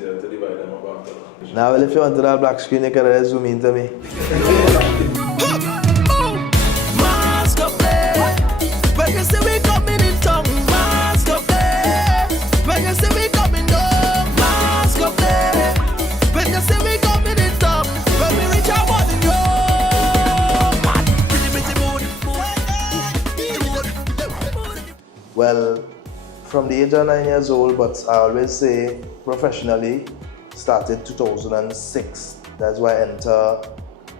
easier to divide them apart. Now, well, if you want to that black screen, you can zoom into me. Mask up there. When you see we coming in tongue, mask up there. When you see we coming down, mask up there. When you see we coming in tongue, when we reach our body, yo. Well, from the age of 9 years old, but I always say professionally, started 2006. That's why I enter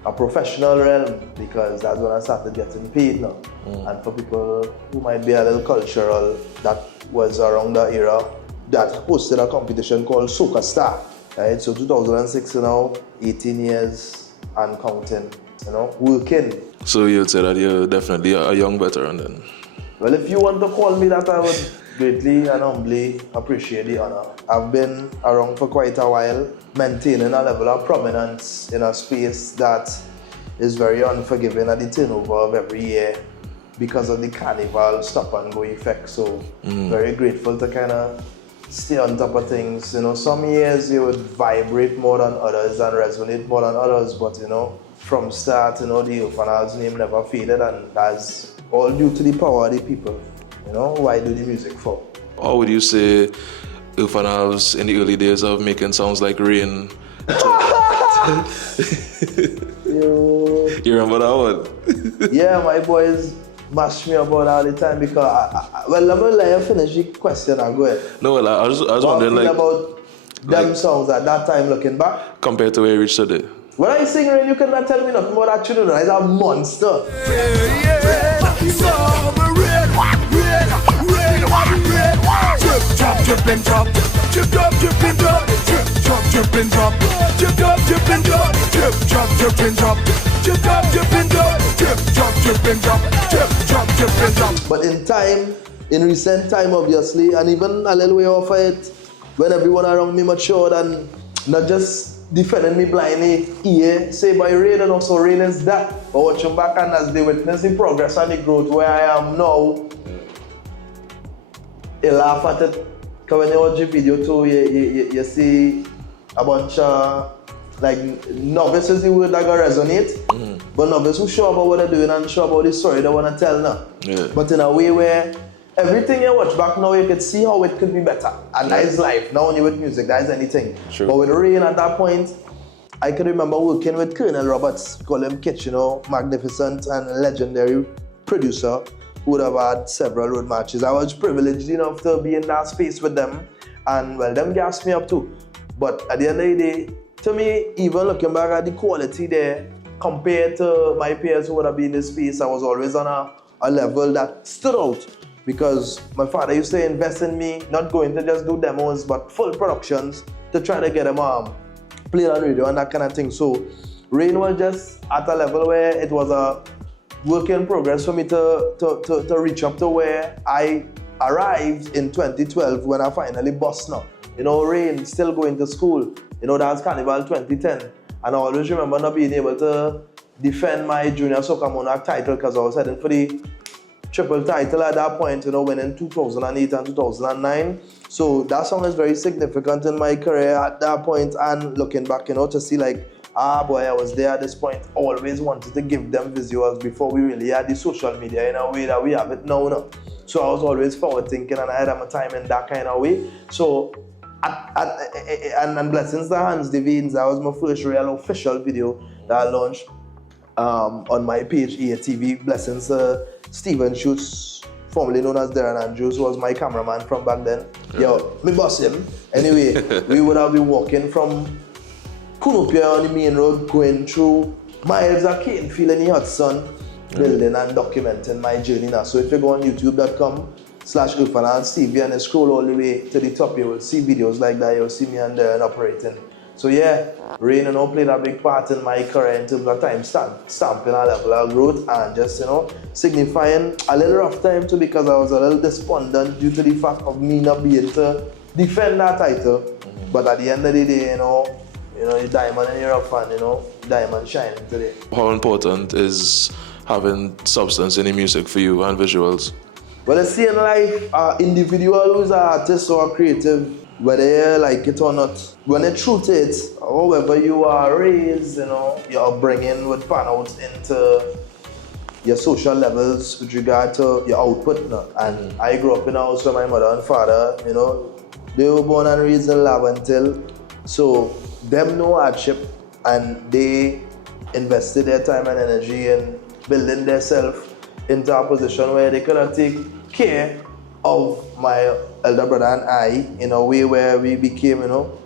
a professional realm, because that's when I started getting paid now. And for people who might be a little cultural, that was around the era that hosted a competition called Soca Star. Right? So 2006, 18 years and counting, working. So you'd say that you're definitely a young veteran then? Well, if you want to call me that, I would greatly and humbly appreciate the honor. I've been around for quite a while, maintaining a level of prominence in a space that is very unforgiving at the turnover of every year because of the carnival stop and go effect. So very grateful to kind of stay on top of things. Some years you would vibrate more than others and resonate more than others, but from start, the ERPHAAN ALVES name never faded, and that's all due to the power of the people. Why do the music for? How would you say ERPHAAN ALVES in the early days of making sounds like Rain? You remember that one? Yeah, my boys mash me about all the time because, well, let me let you finish the question and go ahead. No, well, I was wondering about them songs at that time looking back. Compared to where you reached today. When I sing Rain, you cannot tell me nothing about that tune. It's a monster. Drip and drop, drip drop, drip and drop, drip drop, drip and drop, drip drop, drip and drop, drip drop, drip and drop, drip drop, drip and drop, drip drop, drip and drop, drip drop, drip and drop. But in recent time, obviously, and even a little way off it, when everyone around me matured and not just defending me blindly, say by Rain and also Rain is that, but watching back and as they witness the progress and the growth where I am now, you laugh at it. Because when you watch the video too, you see a bunch of novices, is the word that gonna resonate, but novices who sure about what they're doing and sure about the story they want to tell now. Yeah. But in a way where everything you watch back now, you can see how it could be better. And that is life, not only with music, that is anything. True. But with Rain at that point, I can remember working with Colonel Roberts, call him Kitch, magnificent and legendary producer, who would have had several road matches. I was privileged enough to be in that space with them, and well, them gassed me up too. But at the end of the day, to me, even looking back at the quality there, compared to my peers who would have been in this space, I was always on a level that stood out. Because my father used to invest in me, not going to just do demos, but full productions to try to get them played on radio and that kind of thing. So Rain was just at a level where it was a work in progress for me to reach up to where I arrived in 2012 when I finally bust now. Rain, still going to school. That was Carnival 2010. And I always remember not being able to defend my Junior Soca Monarch title because I was heading for the triple title at that point, winning 2008 and 2009. So that song is very significant in my career at that point, and looking back, to see boy, I was there at this point. Always wanted to give them visuals before we really had the social media in a way that we have it now. So I was always forward thinking, and I had my time in that kind of way. So, and blessings to Hans Devines, that was my first real official video that I launched on my page, ERTV. Blessings to Steven Schutz, formerly known as Darren Andrews, who was my cameraman from back then. Yo, me boss him. Anyway, we would have been walking from Kunupia on the main road, going through miles of cane, feeling the hot sun, building and documenting my journey now. So if you go on youtube.com/ERPHAAN ALVES TV and scroll all the way to the top, you will see videos like that. You'll see me and Darren operating. So yeah, Rain played a big part in my career in terms of time stamping a level of growth and just, signifying a little rough time too, because I was a little despondent due to the fact of me not being able to defend that title. But at the end of the day, the diamond in your rough and, diamond shining today. How important is having substance in the music for you and visuals? Well, I see in life, individual who's an artist or a creative whether you like it or not, when you truth it, however you are raised, you know, your upbringing would pan out into your social levels with regard to your output. No? And I grew up in a house with my mother and father, you know, they were born and raised in Laventille, so them no hardship, and they invested their time and energy in building themselves into a position where they could take care of my elder brother and I in a way where we became, you know,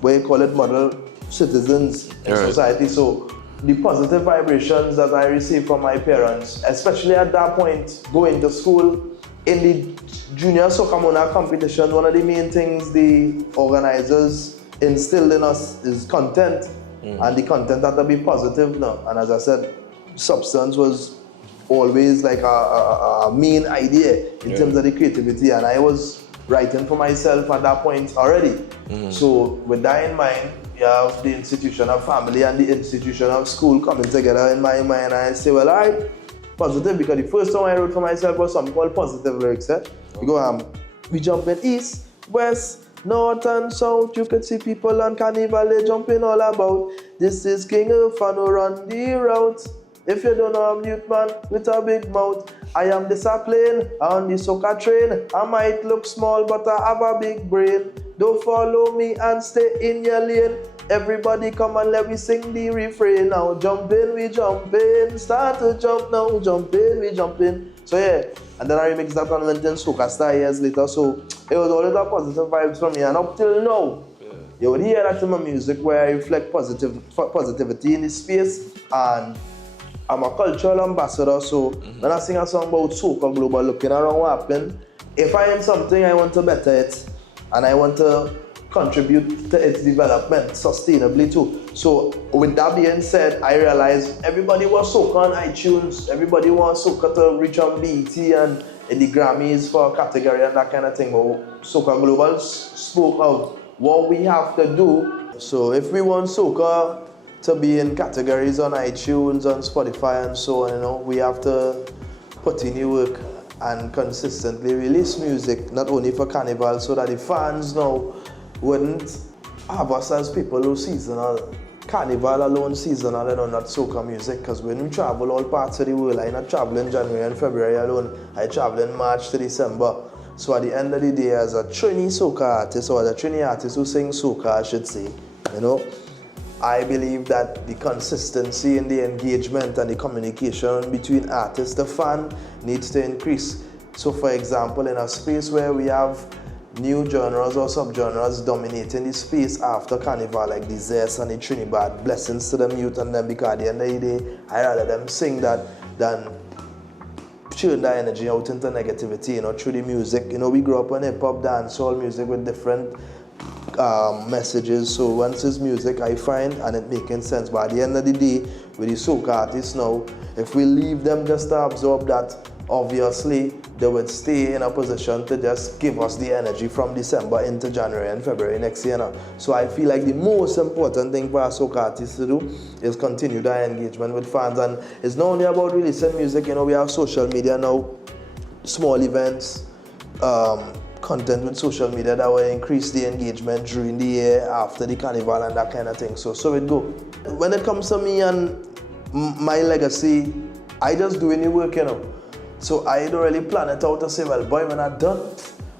what you call it, model citizens in society. So the positive vibrations that I received from my parents, especially at that point, going to school, in the junior Soca monarch competition, one of the main things the organizers instilled in us is content, and the content had to be positive now. And as I said, substance was always like a main idea in terms of the creativity, and I was writing for myself at that point already. So with that in mind, you have the institution of family and the institution of school coming together in my mind, and I say, well, all right, positive, because the first song I wrote for myself was something called Positive Lyrics. We go, we jump in east, west, north and south. You could see people on carnival, they jumping all about. This is King ERPHAAN who run the route. If you don't know, I'm mute man with a big mouth. I am disciplined on the Soca train. I might look small, but I have a big brain. Don't follow me and stay in your lane. Everybody come and let me sing the refrain. Now jump in, we jump in. Start to jump now, jump in, we jump in. So yeah, and then I remixed that and went in Soca Star years later. So it was always a positive vibes from me, and up till now, you would hear that in my music where I reflect positivity in the space, and I'm a cultural ambassador. So when I sing a song about Soca Global, looking around what happened, if I am something, I want to better it, and I want to contribute to its development sustainably too. So with that being said, I realized everybody wants Soca on iTunes, everybody wants Soca to reach on BET and the Grammys for a category and that kind of thing. But Soca Global spoke of what we have to do. So if we want Soca to be in categories on iTunes, on Spotify and so on, you know, we have to put in the work and consistently release music, not only for Carnival, so that the fans now wouldn't have us as people who seasonal. Carnival alone seasonal, you know, not Soca music, because when we travel all parts of the world, I not travel in January and February alone, I travel in March to December. So at the end of the day, as a Trini Soca artist, or as a Trini artist who sings Soca, I should say, you know, I believe that the consistency in the engagement and the communication between artist and fan needs to increase. So for example, in a space where we have new genres or subgenres dominating the space after Carnival, like the Zest and the Trinidad, blessings to them youth and them, because at the end of the day, I rather them sing that than churn that energy out into negativity, you know, through the music. You know, we grew up on hip-hop, dancehall music with different messages. So once it's music, I find, and it making sense. But at the end of the day, with the Soca artists now, if we leave them just to absorb that, obviously they would stay in a position to just give us the energy from December into January and February next year now. So I feel like the most important thing for a Soca artist to do is continue that engagement with fans. And it's not only about releasing music, you know, we have social media now, small events, content with social media that will increase the engagement during the year, after the Carnival and that kind of thing. So it go. When it comes to me and my legacy, I just do any work, you know. So I don't really plan it out to say, well, boy, when I'm done,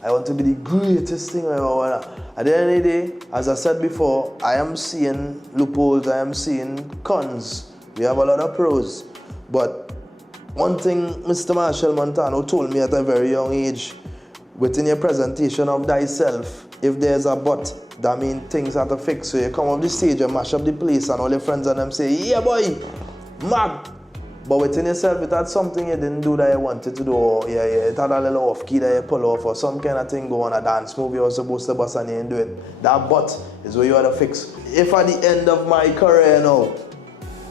I want to be the greatest thing ever. At the end of the day, as I said before, I am seeing loopholes, I am seeing cons. We have a lot of pros. But one thing Mr. Marshall Montano told me at a very young age, within your presentation of thyself, if there's a but, that means things have to fix. So you come off the stage and mash up the place and all your friends and them say, yeah boy, mad. But within yourself, it had something you didn't do that you wanted to do, or it had a little off key that you pull off, or some kind of thing go on, a dance move you were supposed to bust and you didn't do it. That but is where you had to fix. If at the end of my career now,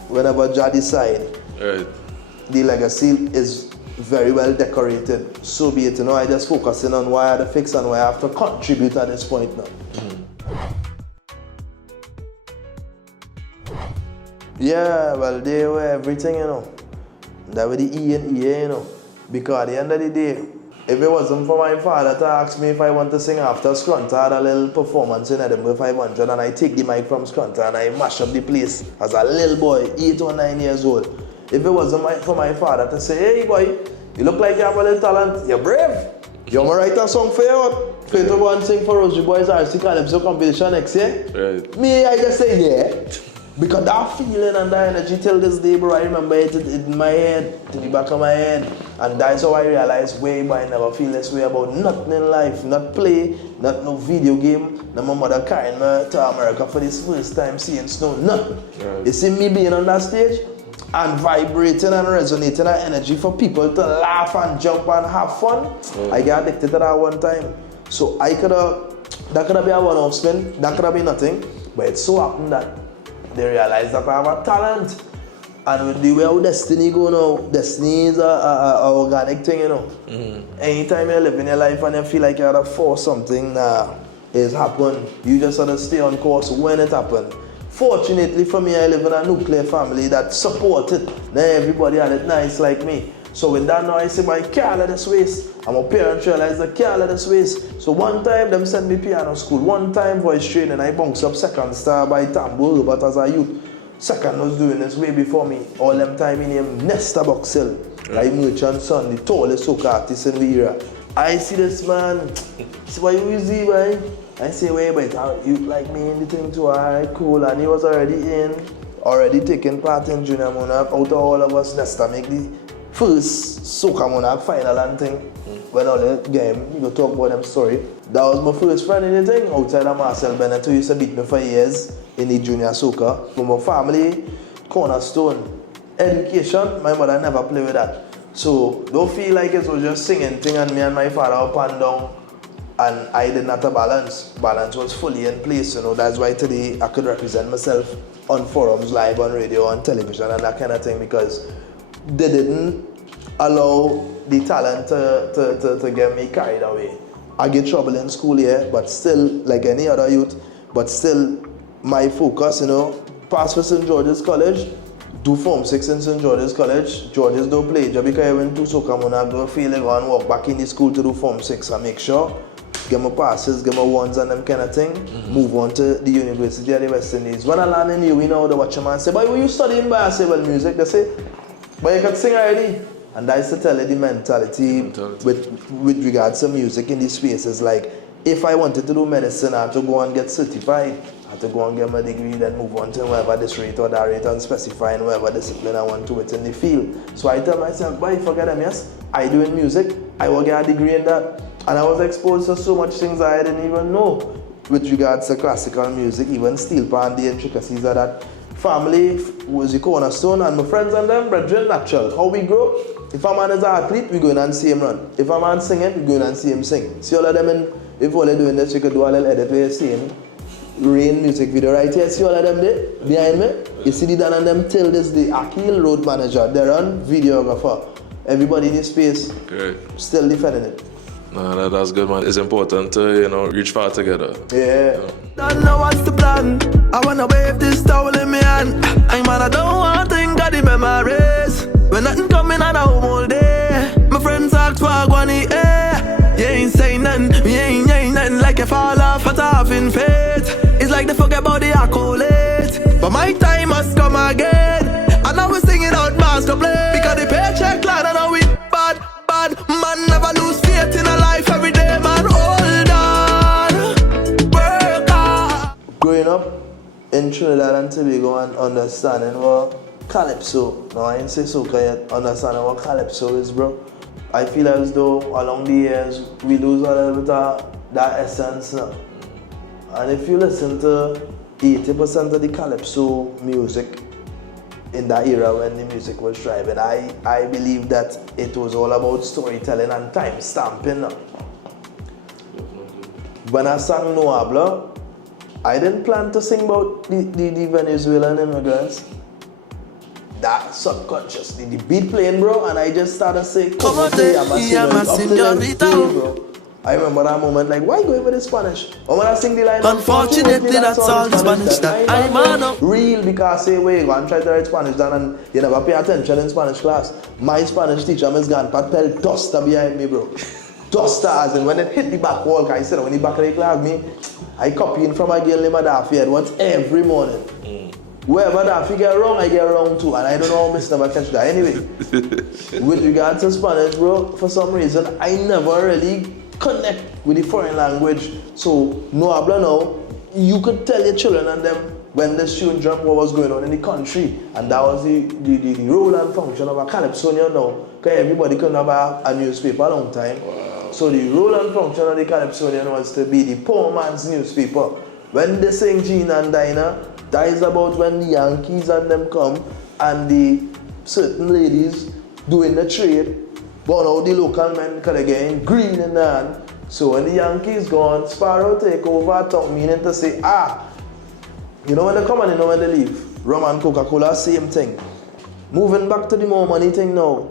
whenever Jah decide, the legacy is very well decorated, so be it. You know, I just focusing on why I had to fix and why I have to contribute at this point now. Yeah, well, they were everything, you know. That were the E and EA, you know. Because at the end of the day, If it wasn't for my father to ask me if I want to sing after Scrunta, I had a little performance in Edinburgh 500 and I take the mic from Scrunta and I mash up the place as a little boy, 8 or 9 years old. If it wasn't for my father to say, hey boy, you look like you have a little talent, you're brave. You want me to write a song for you? For you to go and sing for Rosary Boys RC Calypso competition next year? Right. Me, I just say yeah. Because that feeling and that energy till this day, bro, I remember it in my head, to the back of my head. And that's how I realized, wait, but I never feel this way about nothing in life. Not play, not no video game. Not my mother carrying me to America for this first time seeing snow, nothing. Right. You see me being on that stage and vibrating and resonating that energy for people to laugh and jump and have fun. I got addicted to that one time. So that could have been a one-off spin, that could have been nothing. But it so happened that they realize that I have a talent. And with the way our destiny go now, destiny is a organic thing, you know. Anytime you live in your life and you feel like you have to force something is happen, you just have to stay on course when it happens. Fortunately for me, I live in a nuclear family that supported. Now everybody had it nice like me. So with that now I say, I can't let this waste. And my parents realize I can't let this waste. So one time them sent me piano school, one time voice training, I bounced up second star by Tambo, but as a youth. Second was doing this way before me. All them time in him, Nesta Boxell, like Merchant Son, the tallest soca artist in the era. I see this man, see why you easy, man? I say, wait, but you like me in the thing too, alright, cool. And he was already taking part in Junior Monarch. Out of all of us, Nesta make the first Soca Monarch final and thing. When all the game, you go talk about them story. That was my first friend in the thing, outside of Marcel Bennett, who used to beat me for years in the junior soca. But my family, cornerstone, education, my mother never played with that. So don't feel like it was just singing thing and me and my father up and down and I did not have balance. Balance was fully in place, you know. That's why today I could represent myself on forums, live on radio, on television and that kind of thing, because they didn't allow the talent to get me carried away. I get trouble in school here, but still, like any other youth, but still my focus, you know, pass for St. George's College, do Form 6 in St. George's College. George's don't play, just because I went to Soca Monarch, don't feel like I walk back in the school to do Form 6 and make sure, get my passes, get my ones and them kind of thing, move on to the University of the West Indies. When I land in you know, the watch a man say, boy, were you studying bicycle music? They say, but you can sing already. And that's to tell you the mentality. With regards to music in these spaces. Like, if I wanted to do medicine, I had to go and get certified. I had to go and get my degree, then move on to whatever this rate or that rate and specifying whatever discipline I want to it in the field. So I tell myself, boy, forget them, yes, I do in music, I will get a degree in that. And I was exposed to so much things I didn't even know with regards to classical music, even steel pan, the intricacies of that. Family was the cornerstone, and my friends and them, brethren, natural. How we grow? If a man is an athlete, we go in and see him run. If a man singing, we go in and see him sing. See all of them in, if all they're doing this, you could do a little edit where you see him. Rain music video right here. See all of them there, behind me? You see the Dan and them till this day. Akil, road manager, Darren, videographer. Everybody in this space, Great. Still defending it. No, that's good, man. It's important to, you know, reach far together. Yeah. Don't know what's the plan. I wanna wave this towel in my hand. I don't want to think of the memories. When nothing coming on a home all day. My friends ask for a guani, eh. You ain't saying nothing, you ain't nothing. Like you fall off at half in faith. It's like they forget about the accolades. But my time must come again. And now we're singing out master play. Because the paycheck line and now we bad. Man never lose faith in a life every day, man. Hold on, work hard. Growing up in Trinidad and Tobago and understanding what Calypso, no I ain't say Soca yet, understanding what Calypso is, bro. I feel as though along the years we lose a little bit of that essence now. And if you listen to 80% of the Calypso music in that era when the music was thriving, I believe that it was all about storytelling and time stamping. When I sang No Habla, I didn't plan to sing about the Venezuelan immigrants. That subconsciously, the beat playing, bro, and I just started saying, "Come play, I'm a señorita." Bro. I remember that moment, like, why go with the Spanish? Or when I sing the line, unfortunately, that's all the Spanish that I'm on. Real, because I say, wait, go and try to write Spanish down and you never pay attention in Spanish class. My Spanish teacher, Ms. Ganpat, tell Tosta behind me, bro. duster, as in when it hit the back wall, I said, when the back of the class, me, I copying from a girl named Daffy Edwards every morning. Wherever Daffy get wrong, I get wrong too, and I don't know how Miss never catch that. Anyway, with regards to Spanish, bro, for some reason, I never really connect with the foreign language. So, no habla now, you could tell your children and them when the student jump what was going on in the country, and that was the role and function of a Calypso now, because everybody couldn't have a newspaper a long time. Wow. So the role and function of the Calypso was to be the poor man's newspaper. When they sing Gina and Dinah, that is about when the Yankees and them come and the certain ladies doing the trade, but now the local men could again green in the hand. So when the Yankees gone, Sparrow take over, talk meaning to say, you know when they come and you know when they leave. Rum and Coca-Cola, same thing. Moving back to the more money thing now.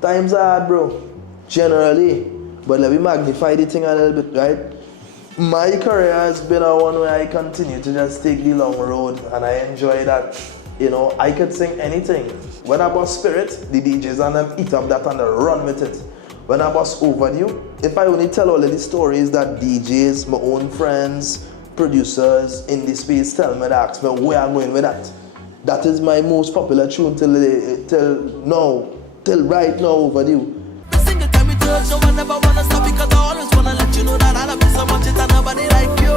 Times are hard, bro. Generally. But let me magnify the thing a little bit, right? My career has been a one where I continue to just take the long road, and I enjoy that. You know, I could sing anything. When I bust Spirit, the DJs and them eat up that and they run with it. When I bust Overdue, if I only tell all of the stories that DJs, my own friends, producers in the space tell me, that ask me where I'm going with that. That is my most popular tune till right now, Overdue. The single time we touch, no one never wanna stop because I always wanna let you know that I love you so much that nobody like you.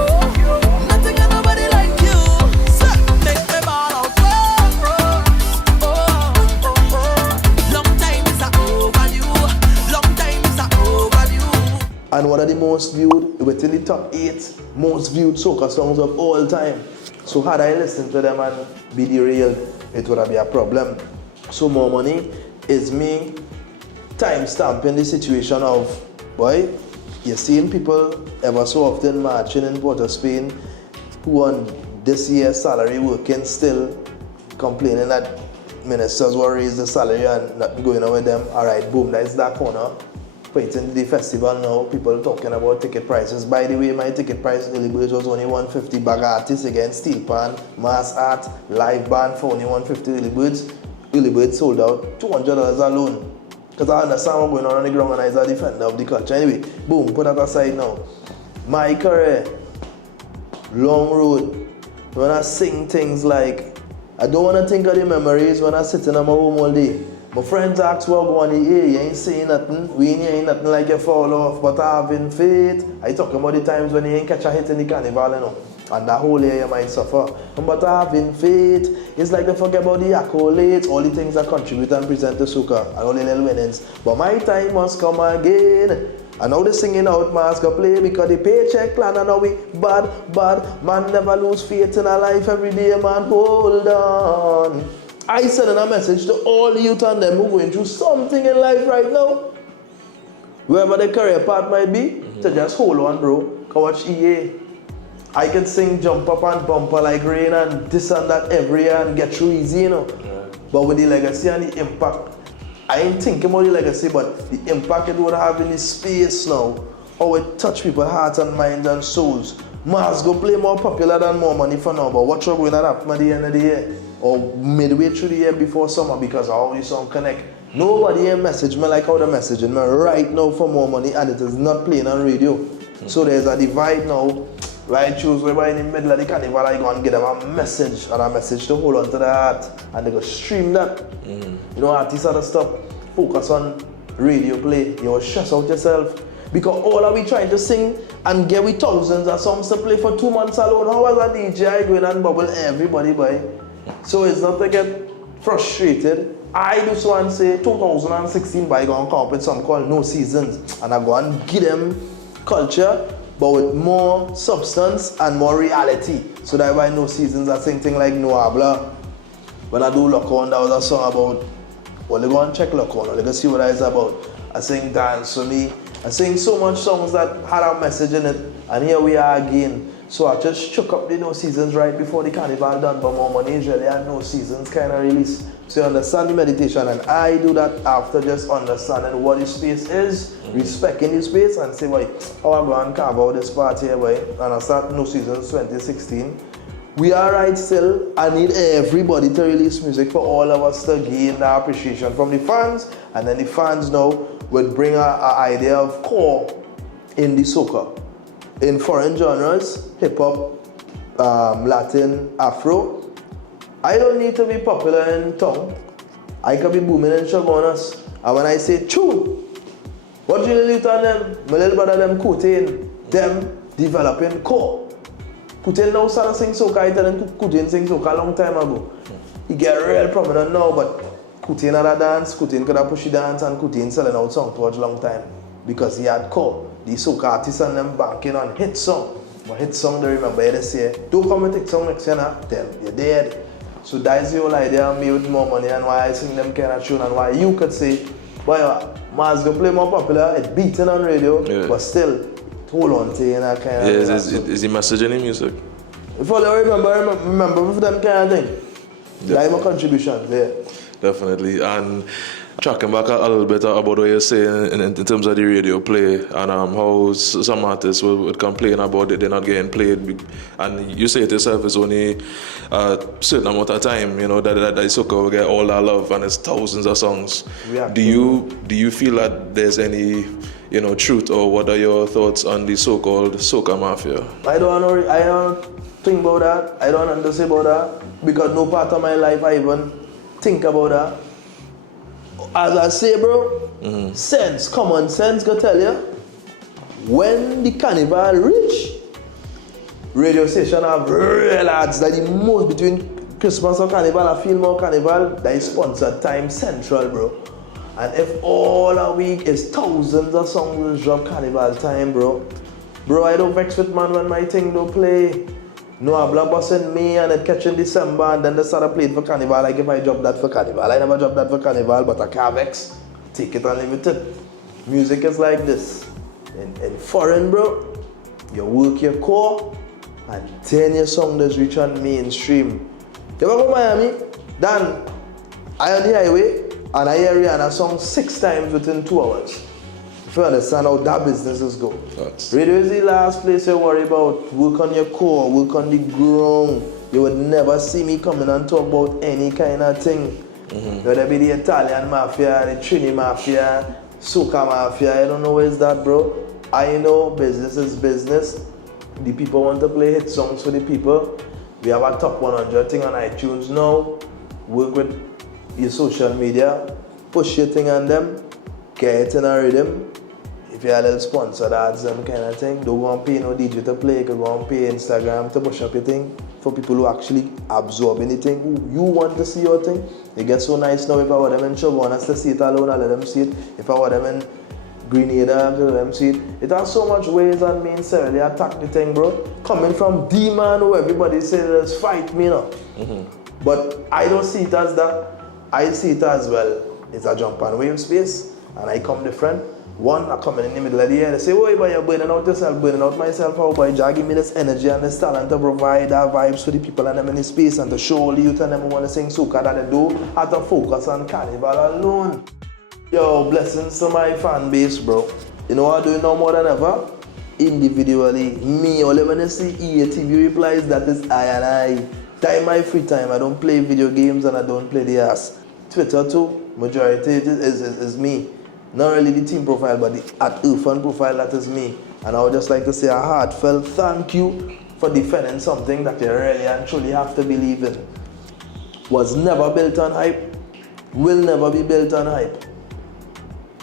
Nothing and nobody like you. So make me ball out. Long time is overdue. Long time is overdue. And one of the most viewed, within the top 8 most viewed soca songs of all time. So had I listened to them and be derailed, it would be a problem. So More Money is me time stamping the situation of, boy, you're seeing people ever so often marching in Port of Spain who on this year's salary working still complaining that ministers will raise the salary and nothing going on with them. Alright, boom, that's that corner. Quite into the festival now, people talking about ticket prices. By the way, my ticket price early birds was only $150. Bag artists again, Steel Pan, Mass Art, live band for only $150 early birds. Early birds sold out $200 alone. Because I understand what's going on the ground and I'm a defender of the culture. Anyway, boom, put that aside now. My career, long road. When I sing things like, I don't want to think of the memories when I sit in my home all day. My friends ask what going on, hey, you ain't saying nothing, we ain't nothing like you fall off, but having faith. I talk about the times when you ain't catch a hit in the carnival, you know, and that whole year you might suffer. But having faith, it's like they forget about the accolades, all the things that contribute and present to Soca, and all the little winnings. But my time must come again. And now they singing out mask of play because the paycheck plan and now we bad. Man never lose faith in a life every day, man, hold on. I send a message to all the youth and them who are going through something in life right now, wherever their career path might be, to just hold on, bro. Come watch EA. I can sing jump up and bumper like rain and this and that every year and get through easy, you know. Yeah. But with the legacy and the impact, I ain't thinking about the legacy, but the impact it would have in the space now, how it touch people's hearts and minds and souls. Mars go play more popular than More Money for now, but what you're going to happen at the end of the year? Or midway through the year before summer because of how the song connect. Nobody here message me like how they're messaging me right now for More Money, and it is not playing on radio. So there's a divide now where I choose where in the middle of the carnival I go and get them a message to hold on to the heart, and they go stream that. You know, artists have to stop, focus on radio play. You will stress out yourself. Because all are we trying to sing and get with thousands of songs to play for 2 months alone. How was a DJ I go in and bubble everybody by? So it's not to get frustrated. I do so and say 2016 by going to come up with something called No Seasons, and I go and give them culture but with more substance and more reality. So that's why No Seasons I sing things like No Habla. When I do Lock On, that was a song about, well, they go and check Lock On, or they go see what that is about. I sing Dance For Me. I sing so much songs that had a message in it, and here we are again. So I just shook up the No Seasons right before the carnival done, but More Money usually had No Seasons kind of release. So you understand the meditation, and I do that after just understanding what the space is, respecting the space, and say, wait, how I go and carve out this part here, boy. And I start No Seasons 2016. We are right still. I need everybody to release music for all of us to gain the appreciation from the fans, and then the fans now would bring an idea of core in the soca. In foreign genres, hip-hop, Latin, Afro, I don't need to be popular in tongue. I can be booming in Chagonas. And when I say tune, what you really tell them? My little brother them Kutin, them developing core. Kutin now started sing soca. I tell him Kutin sing soca a long time ago. He get real prominent now, but Kutin had a dance, Kutin could have pushy dance, and Kutin selling out song for a long time because he had core. The soca artists and them banking on hit song. But hit song, they remember this year. Don't come and take song next year now. Tell them you're dead. So that's the whole idea of me with more money and why I sing them kind of tune and why you could say, boy, Mars go play more popular, it's beating on radio, but still, hold on to that kind of thing. Is the message in the music? If all I remember with them kind of thing. That's my contribution there. Definitely. And tracking back a little bit about what you're saying in terms of the radio play and how some artists would complain about it, they're not getting played. And you say it yourself, it's only a certain amount of time, you know, that soca will get all that love and it's thousands of songs. Do you feel that there's any, you know, truth, or what are your thoughts on the so-called soca mafia? I don't think about that. I don't understand about that because no part of my life I even think about that. As I say, bro, sense, common sense, go tell you, when the carnival reach, radio station have real ads that the most between Christmas and carnival, I feel more carnival, that is sponsored time central, bro. And if all a week is thousands of songs will drop carnival time, bro, I don't vex with man when my thing don't play. No, a blockbuster in May and it catch in December and then they start playing for carnival. Like if I drop that for carnival, I never drop that for carnival, but I can't vex. Take it unlimited. Music is like this. In foreign, bro, you work your core and 10 your song does reach on mainstream. You ever go to Miami? Then I on the highway and I hear Rihanna song 6 times within 2 hours. If you understand how that businesses go. Radio is the last place you worry about. Work on your core, work on the ground. You would never see me coming and talk about any kind of thing. Whether it be the Italian mafia, the Trini mafia, Soca mafia, I don't know where's that, bro. I know business is business. The people want to play hit songs for the people. We have a top 100 thing on iTunes now. Work with your social media, push your thing on them, get it in a rhythm. If you had a little sponsored ads, them kind of thing, don't go and pay no DJ to play, you can go and pay Instagram to push up your thing for people who actually absorb anything. You want to see your thing. It gets so nice now. If I want them in Chagonas to see it alone, I let them see it. If I want them in Grenada, I let them see it. It has so much ways that means they attack the thing, bro. Coming from D-Man who everybody says, let's fight me now. But I don't see it as that. I see it as, well, it's a jump and wave space, and I come different. One, I come in the middle of the year, they say, oh, but you're burning out yourself, burning out myself, how boy, Jah give me this energy and this talent to provide that vibes for the people and them in the space and to show all the youth and them who want to sing soca that they do, have to focus on carnival alone. Yo, blessings to my fan base, bro. You know what I do now more than ever? Individually, me, all when I see ERPHAAN replies, that is I and I. Time my free time, I don't play video games and I don't play the ass. Twitter too, majority is me. Not really the team profile, but the @ERPHAAN profile, that is me. And I would just like to say a heartfelt thank you for defending something that you really and truly have to believe in. Was never built on hype, will never be built on hype.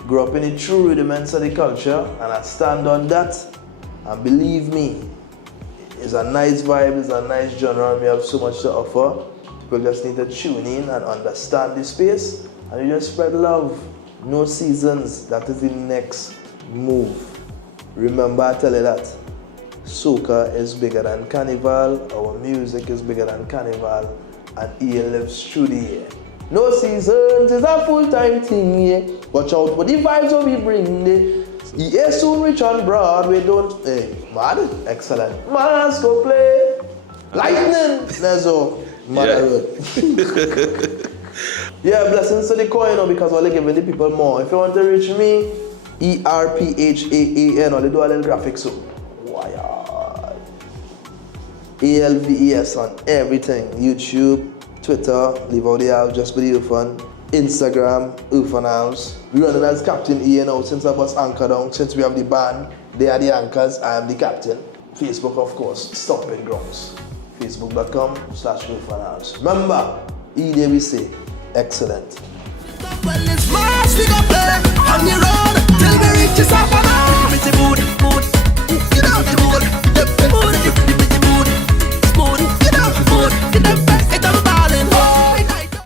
Grew up in the true rudiments of the culture, and I stand on that. And believe me, it's a nice vibe, it's a nice genre, and we have so much to offer. People just need to tune in and understand the space, and you just spread love. No seasons, that is the next move. Remember, I tell you that. Soca is bigger than carnival, our music is bigger than carnival, and he lives through the year. No seasons is a full-time thing, yeah. Watch out for the vibes that we bring, he is soon rich on Broadway, don't, hey, mad, excellent. Mask go play, lightning, Nezzo, motherhood. Yeah, blessings to the coin, because we're giving the people more. If you want to reach me, ERPHAAN, or they do a little graphic, so why? ALVES on everything. YouTube, Twitter, leave out the app, just be fun. Instagram, ERPHAAN ALVES. We running as Captain E now since I was anchor down. Since we have the band, they are the anchors, I am the captain. Facebook, of course, Stomping Grounds. Facebook.com/ERPHAAN ALVES. Remember, we say, excellent. When it's Mars, we go play on the road till we reach the